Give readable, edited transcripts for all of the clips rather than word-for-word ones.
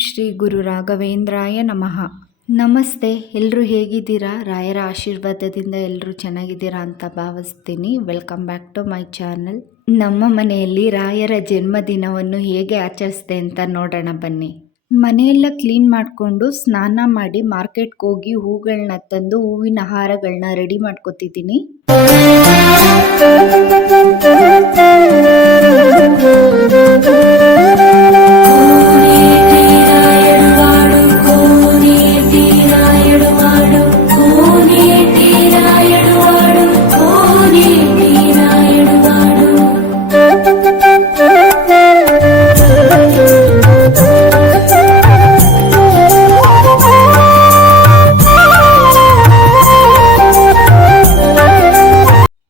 ಶ್ರೀ ಗುರು ರಾಘವೇಂದ್ರಾಯ ನಮಃ. ನಮಸ್ತೆ, ಎಲ್ಲರೂ ಹೇಗಿದ್ದೀರಾ? ರಾಯರ ಆಶೀರ್ವಾದದಿಂದ ಎಲ್ಲರೂ ಚೆನ್ನಾಗಿದ್ದೀರಾ ಅಂತ ಭಾವಿಸ್ತೀನಿ. Welcome back to my channel. ನಮ್ಮ ಮನೆಯಲ್ಲಿ ರಾಯರ ಜನ್ಮದಿನವನ್ನು ಹೇಗೆ ಆಚರಿಸಿದೆ ಅಂತ ನೋಡೋಣ ಬನ್ನಿ. ಮನೆಯೆಲ್ಲ ಕ್ಲೀನ್ ಮಾಡಿಕೊಂಡು ಸ್ನಾನ ಮಾಡಿ ಮಾರ್ಕೆಟ್ಗೆ ಹೋಗಿ ಹೂಗಳನ್ನ ತಂದು ಹೂವಿನ ಹಾರಗಳನ್ನ ರೆಡಿ ಮಾಡ್ಕೊತಿದ್ದೀನಿ.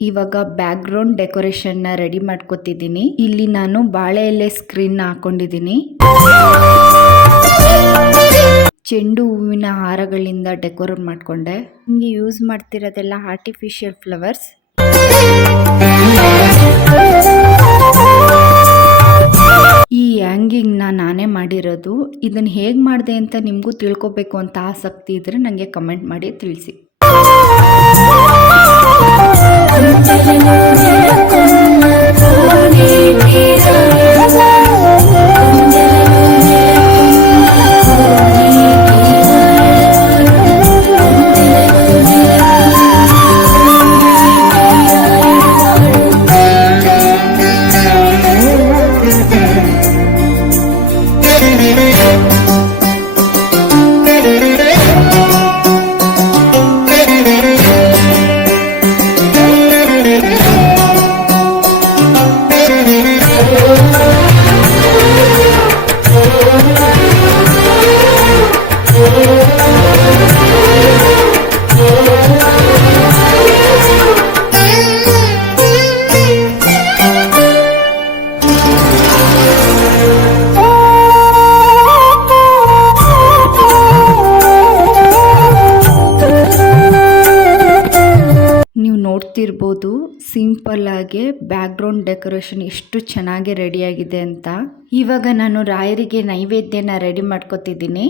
ಇವಾಗ ಬ್ಯಾಕ್ ಗ್ರೌಂಡ್ ಡೆಕೋರೇಷನ್ ರೆಡಿ ಮಾಡ್ಕೊತಿದ್ದೀನಿ. ಇಲ್ಲಿ ನಾನು ಬಾಳೆ ಎಲೆ ಸ್ಕ್ರೀನ್ ಹಾಕೊಂಡಿದ್ದೀನಿ. ಚೆಂಡು ಹೂವಿನ ಹಾರಗಳಿಂದ ಡೆಕೋರೇಟ್ ಮಾಡ್ಕೊಂಡೆ. ಹಿಂಗೆ ಯೂಸ್ ಮಾಡ್ತಿರೋದೆಲ್ಲ ಆರ್ಟಿಫಿಷಿಯಲ್ ಫ್ಲವರ್ಸ್. ಈ ಹ್ಯಾಂಗಿಂಗ್ ನಾನೇ ಮಾಡಿರೋದು. ಇದನ್ನ ಹೇಗೆ ಮಾಡಿದೆ ಅಂತ ನಿಮಗೂ ತಿಳ್ಕೊಬೇಕು ಅಂತ ಆಸಕ್ತಿ ಇದ್ರೆ ನನಗೆ ಕಮೆಂಟ್ ಮಾಡಿ ತಿಳಿಸಿ. ನೋಡ್ತಿರ್ಬೋದು ಸಿಂಪಲ್ ಆಗಿ ಬ್ಯಾಕ್ ಗ್ರೌಂಡ್ ಡೆಕೋರೇಷನ್ ಎಷ್ಟು ಚೆನ್ನಾಗಿ ರೆಡಿ ಆಗಿದೆ ಅಂತ. ಇವಾಗ ನಾನು ರಾಯರಿಗೆ ನೈವೇದ್ಯನ ರೆಡಿ ಮಾಡ್ಕೊತಿದ್ದೀನಿ.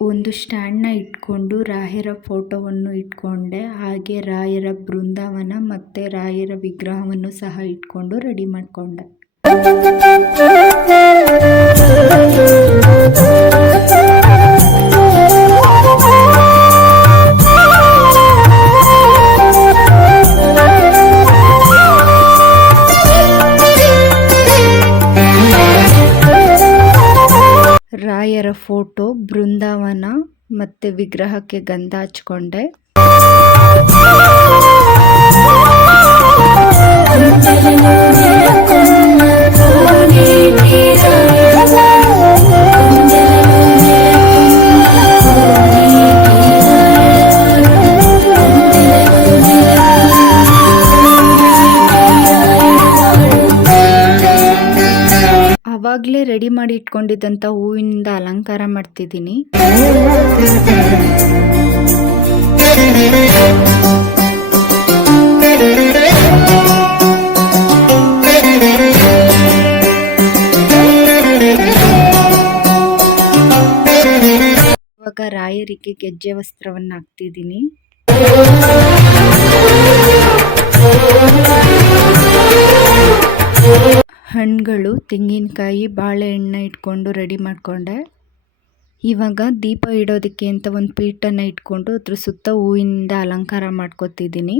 ಒಂದು ಸ್ಟ್ಯಾಂಡ್ನ ಇಟ್ಕೊಂಡು ರಾಯರ ಫೋಟೋವನ್ನು ಇಟ್ಕೊಂಡೆ. ಹಾಗೆ ರಾಯರ ಬೃಂದಾವನ ಮತ್ತು ರಾಯರ ವಿಗ್ರಹವನ್ನು ಸಹ ಇಟ್ಕೊಂಡು ರೆಡಿ ಮಾಡಿಕೊಂಡೆ. ರಾಯರ ಫೋಟೋ, ಬೃಂದಾವನ ಮತ್ತೆ ವಿಗ್ರಹಕ್ಕೆ ಗಂಧ ಹಚ್ಕೊಂಡೆ. ಆವಾಗಲೇ ರೆಡಿ ಮಾಡಿ ಇಟ್ಕೊಂಡಿದ್ದಂಥ ಹೂವಿನಿಂದ ಅಲಂಕಾರ ಮಾಡ್ತಿದ್ದೀನಿ. ಇವಾಗ ರಾಯರಿಗೆ ಗೆಜ್ಜೆ ವಸ್ತ್ರವನ್ನು ಹಾಕ್ತಿದ್ದೀನಿ. ಹಣ್ಣುಗಳು, ತೆಂಗಿನಕಾಯಿ, ಬಾಳೆಹಣ್ಣು ಇಟ್ಕೊಂಡು ರೆಡಿ ಮಾಡಿಕೊಂಡೆ. ಇವಾಗ ದೀಪ ಇಡೋದಕ್ಕೆ ಅಂತ ಒಂದು ಪೀಠನ ಇಟ್ಕೊಂಡು ಅದ್ರ ಸುತ್ತ ಹೂವಿನಿಂದ ಅಲಂಕಾರ ಮಾಡ್ಕೊತಿದ್ದೀನಿ.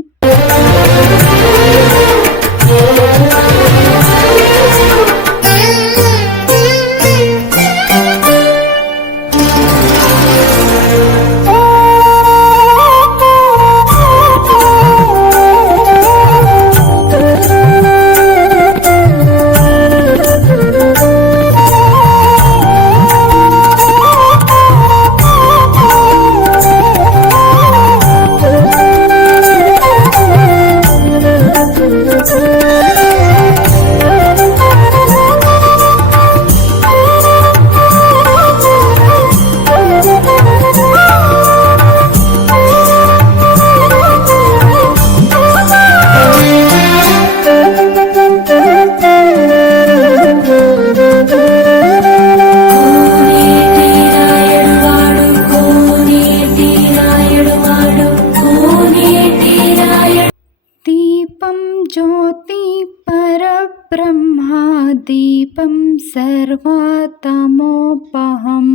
सर्वतमोपहं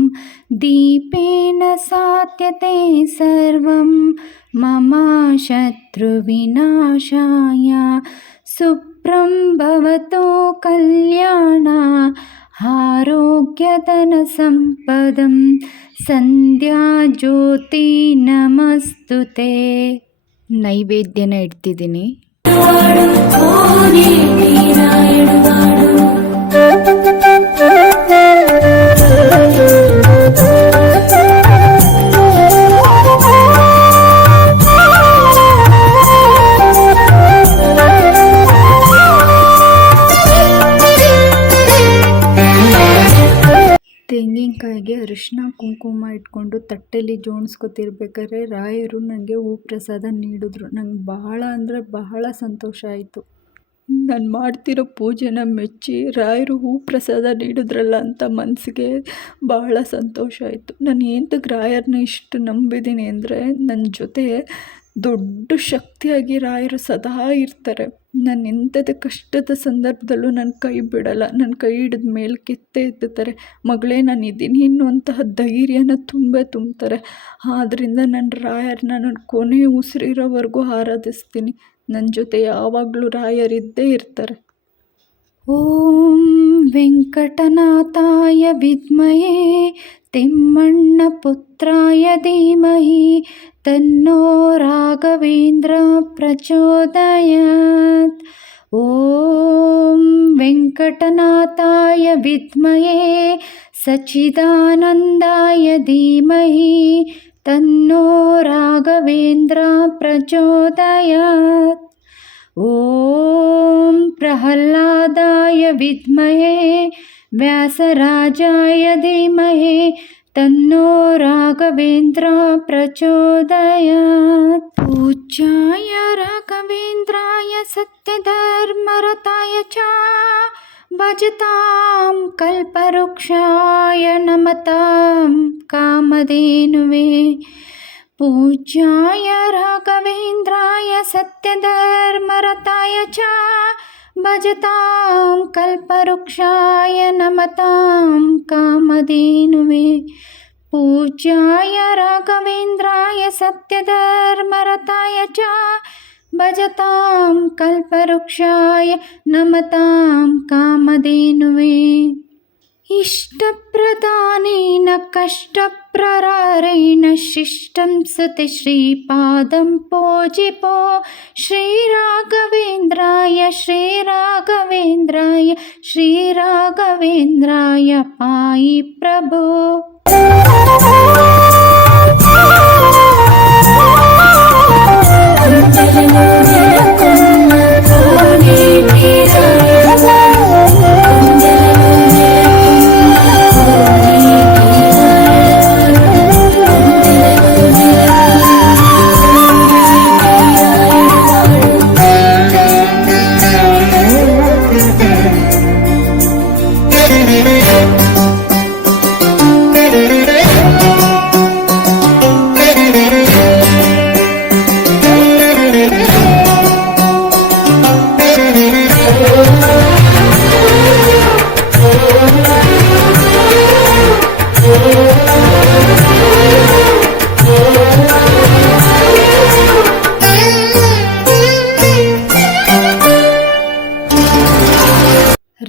दीपेन सात्यते सर्वं मम शत्रुविनाशाय शुभ्रं भवतु कल्याण आरोग्यधनसम्पदं ಸಂಧ್ಯಾ ಜ್ಯೋತಿ ನಮಸ್ತುತೆ. ನೈವೇದ್ಯನ ಇಡ್ತಿದ್ದೀನಿ. ತೆಂಗಿನಕಾಯಿಗೆ ಅರಿಶಿನ ಕುಂಕುಮ ಇಟ್ಕೊಂಡು ತಟ್ಟೆಯಲ್ಲಿ ಜೋಡಿಸ್ಕೊತಿರ್ಬೇಕಾದ್ರೆ ರಾಯರು ನನಗೆ ಹೂ ಪ್ರಸಾದ ನೀಡಿದ್ರು. ನಂಗೆ ಬಹಳ ಅಂದರೆ ಬಹಳ ಸಂತೋಷ ಆಯಿತು. ನಾನು ಮಾಡ್ತಿರೋ ಪೂಜೆನ ಮೆಚ್ಚಿ ರಾಯರು ಹೂ ಪ್ರಸಾದ ನೀಡಿದ್ರಲ್ಲ ಅಂತ ಮನಸ್ಸಿಗೆ ಬಹಳ ಸಂತೋಷ ಆಯಿತು. ನಾನು ಎಂತಕ್ಕೆ ರಾಯರನ್ನ ಇಷ್ಟು ನಂಬಿದ್ದೀನಿ ಅಂದರೆ ನನ್ನ ಜೊತೆ ದೊಡ್ಡ ಶಕ್ತಿಯಾಗಿ ರಾಯರು ಸದಾ ಇರ್ತಾರೆ. ನಾನು ಎಂಥದೇ ಕಷ್ಟದ ಸಂದರ್ಭದಲ್ಲೂ ನನ್ನ ಕೈ ಬಿಡಲ್ಲ. ನನ್ನ ಕೈ ಹಿಡಿದ ಮೇಲೆ ಕಿತ್ತೇ ಎತ್ತುತ್ತಾರೆ. ಮಗಳೇ ನಾನು ಇದ್ದೀನಿ ಅನ್ನುವಂತಹ ಧೈರ್ಯನ ತುಂಬ್ತಾರೆ. ಆದ್ದರಿಂದ ನನ್ನ ರಾಯರನ್ನ ನಾನು ಕೊನೆ ಉಸಿರಿರೋವರೆಗೂ ಆರಾಧಿಸ್ತೀನಿ. ನನ್ನ ಜೊತೆ ಯಾವಾಗಲೂ ರಾಯರಿದ್ದೇ ಇರ್ತಾರೆ. ಓಂ ವೆಂಕಟನಾಥಾಯ ವಿದ್ಮಹೇ ತಿಮ್ಮಣ್ಣ ಪುತ್ರಾಯ ಧೀಮಹಿ ತನ್ನೋ ರಾಘವೇಂದ್ರ ಪ್ರಚೋದಯಾತ್. ಓಂ ವೆಂಕಟನಾಥಾಯ ವಿದ್ಮಹೇ ಸಚ್ಚಿದಾನಂದಾಯ ಧೀಮಹಿ ತನ್ನೋ ರಾಘವೇಂದ್ರ ಪ್ರಚೋದಯಾತ್. ಓಂ ಪ್ರಹ್ಲಾದಾಯ ವಿದ್ಮಹೇ ವ್ಯಾಸರಾಜಾಯ ಧೀಮಹಿ ತನ್ನೋ ರಾಘವೇಂದ್ರ ಪ್ರಚೋದಯಾತ್. ಪೂಜ್ಯಾಯ ರಾಘವೇಂದ್ರಾಯ ಸತ್ಯಧರ್ಮರತಾಯ ಚ ಭಜತಾಂ ಕಲ್ಪವೃಕ್ಷಾಯ ನಮತಾಂ ಕಾಮಧೇನುವೇ. ಪೂಜ್ಯಾಯ ರಾಘವೇಂದ್ರಾಯ ಸತ್ಯಧರ್ಮರತಾಯ ಚ ಭಜತಾಂ ಕಲ್ಪವೃಕ್ಷಾಯ ನಮತಾಂ ಕಾಮಧೇನುವೇ. ಪೂಜ್ಯಾಯ ರಾಘವೇಂದ್ರಾಯ ಸತ್ಯಧರ್ಮರತಾಯ ಚ ಭಜತಾಂ ಕಲ್ಪವೃಕ್ಷಾಯ ನಮತಾಂ ಕಾಮಧೇನುವೇ. ಇಷ್ಟಪ್ರದಾನೇನ ಕಷ್ಟಪ್ರರಾರೇಣ ಶಿಷ್ಟಂ ಸತಿ ಶ್ರೀಪಾದಂ ಪೂಜಿಪೋ ಶ್ರೀರಾಘವೇಂದ್ರಾಯ ಶ್ರೀರಾಘವೇಂದ್ರಾಯ ಶ್ರೀರಾಘವೇಂದ್ರಾಯ ಪಾಯಿ ಪ್ರಭೋ.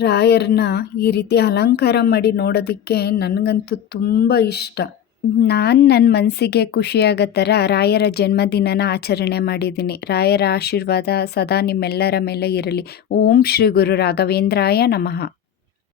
ರಾಯರನ್ನ ಈ ರೀತಿ ಅಲಂಕಾರ ಮಾಡಿ ನೋಡೋದಕ್ಕೆ ನನಗಂತೂ ತುಂಬ ಇಷ್ಟ. ನಾನು ನನ್ನ ಮನಸ್ಸಿಗೆ ಖುಷಿಯಾಗೋ ಥರ ರಾಯರ ಜನ್ಮದಿನನ ಆಚರಣೆ ಮಾಡಿದ್ದೀನಿ. ರಾಯರ ಆಶೀರ್ವಾದ ಸದಾ ನಿಮ್ಮೆಲ್ಲರ ಮೇಲೆ ಇರಲಿ. ಓಂ ಶ್ರೀ ಗುರು ರಾಘವೇಂದ್ರಾಯ ನಮಃ.